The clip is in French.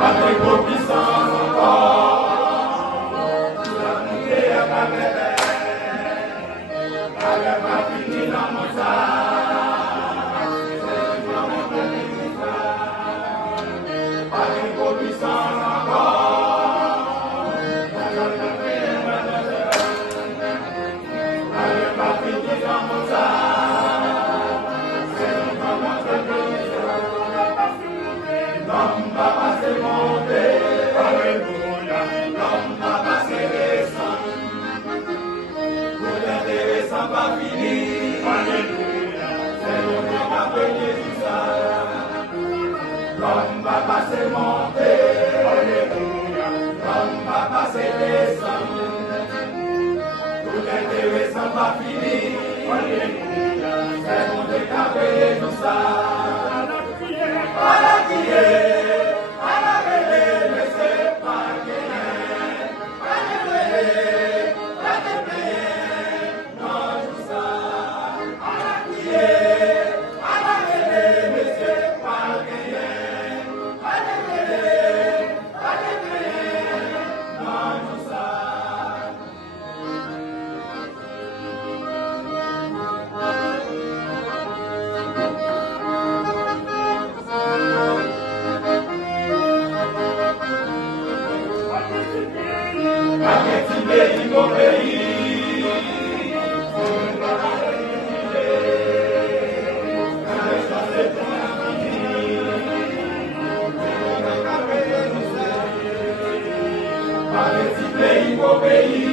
avec vos puissances encore, la montée à ma bébé, la guerre va finir dans mon sac, avec vos puissances encore, la guerre va finir dans mon sac. L'homme va passer monter, alléluia, l'homme va passer descendre, tout intéressant va finir, alléluia, c'est le Dieu qui a payé tout ça. L'homme va passer monter, alléluia, l'homme va passer descendre, tout intéressant va finir, alléluia, c'est le Dieu qui a payé tout ça. Obéir.